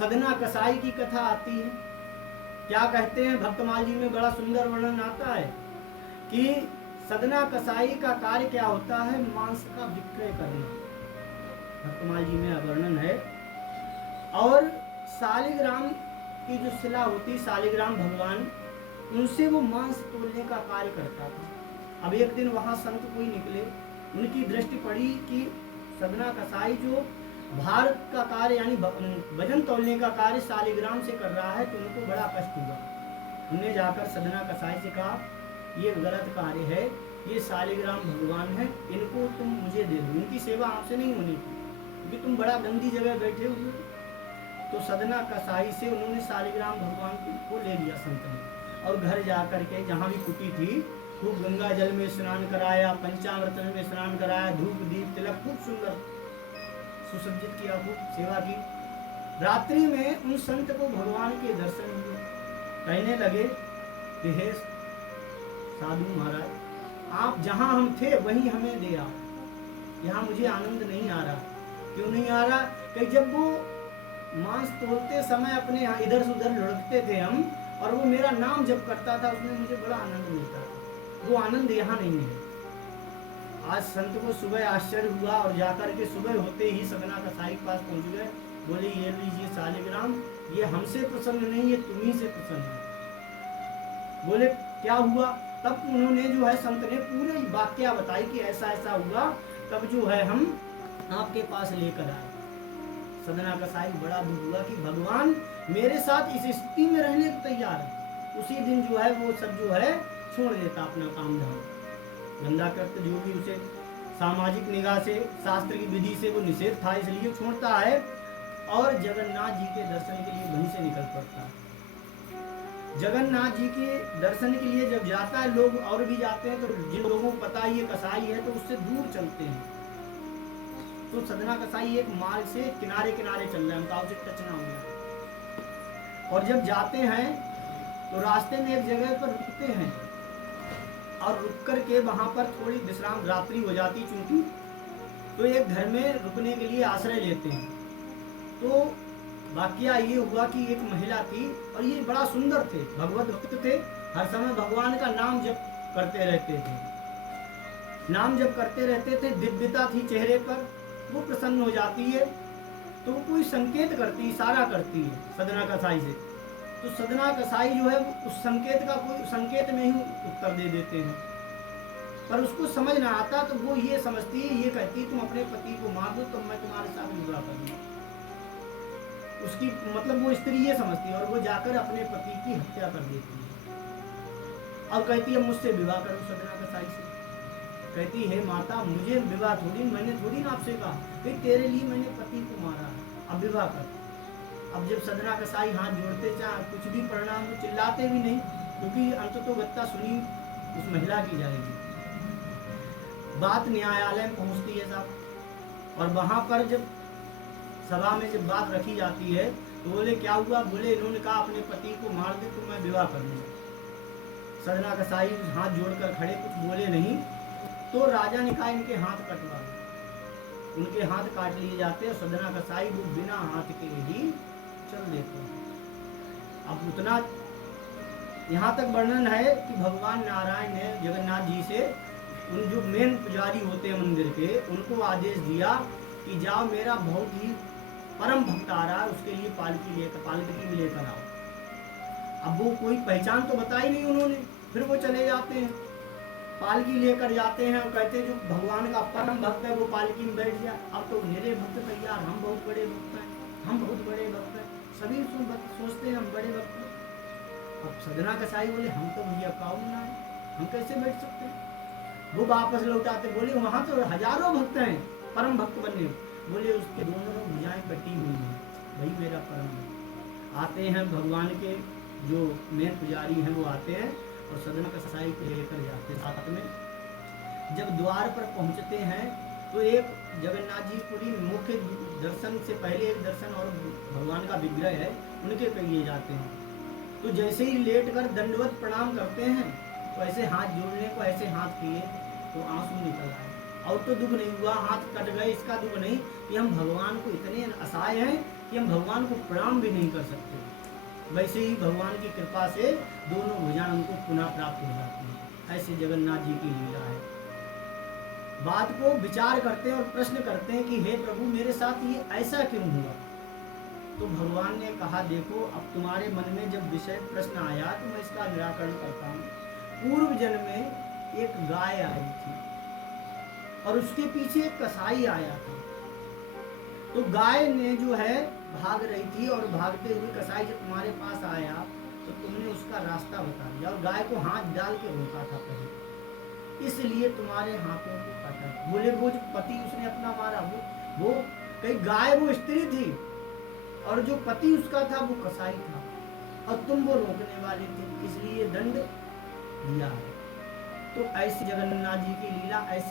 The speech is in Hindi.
सदना कसाई की कथा आती है। क्या कहते हैं भक्तमाल जी में, बड़ा सुंदर वर्णन आता है कि सदना कसाई का कार्य क्या होता है, मांस का विक्रय करना। भक्तमाल जी में वर्णन है। और शालिग्राम की जो शिला होती, शालिग्राम भगवान, उनसे वो मांस तोलने का कार्य करता था। अब एक दिन वहां संत कोई निकले, उनकी दृष्टि पड़ी कि सदना कसाई जो भार का कार्य यानी वजन तोलने का कार्य शालिग्राम से कर रहा है, तो उनको बड़ा कष्ट हुआ। उन्होंने जाकर सदना कसाई से कहा, ये गलत कार्य है, ये शालिग्राम भगवान है, इनको तुम मुझे दे दो, इनकी सेवा आपसे नहीं होनी क्योंकि तुम बड़ा गंदी जगह बैठे हुए। तो सदना कसाई से उन्होंने शालिग्राम भगवान को ले लिया संत ने, और घर जाकर के जहाँ भी कुटी थी खूब गंगा जल में स्नान कराया, पंचामृत में स्नान कराया, धूप दीप तिलक खूब सुंदर सुसज्जित किया, खूब सेवा की। रात्रि में उन संत को भगवान के दर्शन हुए। कहने लगे कि हे साधु महाराज, आप जहां हम थे वहीं हमें दे आओ, यहाँ मुझे आनंद नहीं आ रहा। क्यों नहीं आ रहा? कि जब वो मांस तोड़ते समय अपने यहाँ इधर से उधर लुढ़कते थे हम, और वो मेरा नाम जब करता था, उसमें मुझे बड़ा आनंद मिलता था। वो आनंद यहाँ नहीं है। आज संत को सुबह आश्चर्य हुआ, और जाकर के सुबह होते ही सदना कसाई के पास पहुंच गए। बोले, ये लीजिए शालिग्राम, ये हमसे प्रसन्न नहीं, ये तुम्ही से प्रसन्न है। बोले क्या हुआ? तब उन्होंने जो है संत ने पूरी वाक्या बताई कि ऐसा ऐसा हुआ, तब जो है हम आपके पास लेकर आए। सदना कसाई बड़ा दुख हुआ कि भगवान मेरे साथ इस स्थिति में रहने को तैयार है। उसी दिन जो है वो सब जो है छोड़ देता अपना काम धाम, गंदा कृत्य जो भी उसे सामाजिक निगाह से, शास्त्र की विधि से वो निषेध था, इसलिए छोड़ता है, और जगन्नाथ जी के दर्शन के लिए वहीं से निकल पड़ता है। जगन्नाथ जी के दर्शन के लिए जब जाता है, लोग और भी जाते हैं, तो जिन लोगों को पता ये कसाई है तो उससे दूर चलते हैं। तो सदना कसाई एक मार्ग से किनारे किनारे चल रहे हैं, उनका उसे टच ना हुआ। और जब जाते हैं तो रास्ते में एक जगह पर रुकते हैं, और रुक कर के वहां पर थोड़ी विश्राम, रात्रि हो जाती चूंकि, तो एक घर में रुकने के लिए आश्रय लेते हैं। तो वाकया ये हुआ कि एक महिला थी, और ये बड़ा सुंदर थे, भगवत भक्त थे, हर समय भगवान का नाम जप करते रहते थे, नाम जप करते रहते थे, दिव्यता थी चेहरे पर, वो प्रसन्न हो जाती है। तो वो कोई संकेत करती, इशारा करती है सदना कसाई से, तो सदना कसाई जो है उस संकेत का कोई संकेत में ही उत्तर दे देते हैं। पर उसको समझ ना आता, तो वो ये समझती है, ये कहती तुम अपने पति को मार दो तो मैं तुम्हारे साथ विवाह करूंगा। उसकी मतलब वो स्त्री ये समझती है, और वो जाकर अपने पति की हत्या कर देती है। अब कहती है मुझसे विवाह करो सदना कसाई से। कहती है माता, मुझे विवाह थोड़ी, मैंने थोड़ी ना आपसे कहा कि तेरे लिए मैंने पति को मारा है, अब विवाह कर। अब जब सदना कसाई हाथ जोड़ते, चाहे कुछ भी परिणाम, वो चिल्लाते भी नहीं, क्योंकि अंततोगत्ता सुनी उस महिला की जाएगी। बात न्यायालय में पहुंचती है साहब, और वहां पर जब सभा में जब बात रखी जाती है, तो बोले क्या हुआ? बोले इन्होंने कहा अपने पति को मार दे तो मैं विवाह कर लूंगा। सदना कसाई हाथ जोड़कर खड़े, कुछ बोले नहीं। तो राजा ने कहा इनके हाथ कटवा दो। उनके हाथ काट लिए जाते हैं, सदना कसाई वो बिना हाथ के ही चल देते हैं। अब उतना यहाँ तक वर्णन है कि भगवान नारायण ने जगन्नाथ जी से उन जो मेन पुजारी होते हैं मंदिर के, उनको आदेश दिया कि जाओ, मेरा बहुत ही परम भक्त आ रहा है, उसके लिए पालकी में लेकर आओ। अब वो कोई पहचान तो बताई नहीं उन्होंने, फिर वो चले जाते हैं, पालकी लेकर जाते हैं, और कहते हैं जो भगवान का परम भक्त है वो पालकी में बैठ जाए। अब तो मेरे भक्त तैयार, हम बहुत बड़े भक्त हैं, हम बहुत बड़े भक्त हैं, सभी सोचते हैं हम बड़े भक्त हैं। अब सदना कसाई बोले हम तो भैया काऊ ना है, हम कैसे बैठ सकते हैं? वो वापस लौटाते, बोले वहां तो हजारों भक्त हैं परम भक्त बने। बोले उसके दोनों भुजाएं कटी हुई हैं, वही मेरा परम भक्त। आते हैं भगवान के जो मेन पुजारी हैं, वो आते हैं और सदना कसाई को लेकर जाते हैं साथ में। जब द्वार पर पहुंचते हैं तो एक जगन्नाथ जी पूरी मुख्य दर्शन से पहले एक दर्शन और भगवान का विग्रह है, उनके पे लिए जाते हैं। तो जैसे ही लेट कर दंडवत प्रणाम करते हैं, तो ऐसे हाथ जोड़ने को ऐसे हाथ किए तो आंसू निकल आए। और तो दुख नहीं हुआ, हाथ कट गए, इसका दुख नहीं कि हम भगवान को इतने असहाय हैं कि हम भगवान को प्रणाम भी नहीं कर सकते। वैसे ही भगवान की कृपा से दोनों भुजाएं उनको पुनः प्राप्त हो जाती हैं। ऐसे जगन्नाथ जी की लीला है। बात को विचार करते हैं और प्रश्न करते हैं कि हे प्रभु, मेरे साथ ये ऐसा क्यों हुआ? तो भगवान ने कहा, देखो, अब तुम्हारे मन में जब विषय प्रश्न आया तो मैं इसका निराकरण करता हूँ। पूर्व जन्म में एक गाय आई थी और उसके पीछे एक कसाई आया था। तो गाय ने जो है भाग रही थी और भागते हुए कसाई जब तुम्हारे पास आया तो तुमने उसका रास्ता बता दिया और गाय को हाथ डाल के रोका था पहले, इसलिए तुम्हारे हाथों को काटा। बोले वो जो पति उसने अपना मारा, वो कहीं गाय वो स्त्री थी और जो पति उसका था वो कसाई था और तुम वो रोकने वाले थे, इसलिए दंड दिया है। तो ऐसी जगन्नाथ जी की लीला ऐसी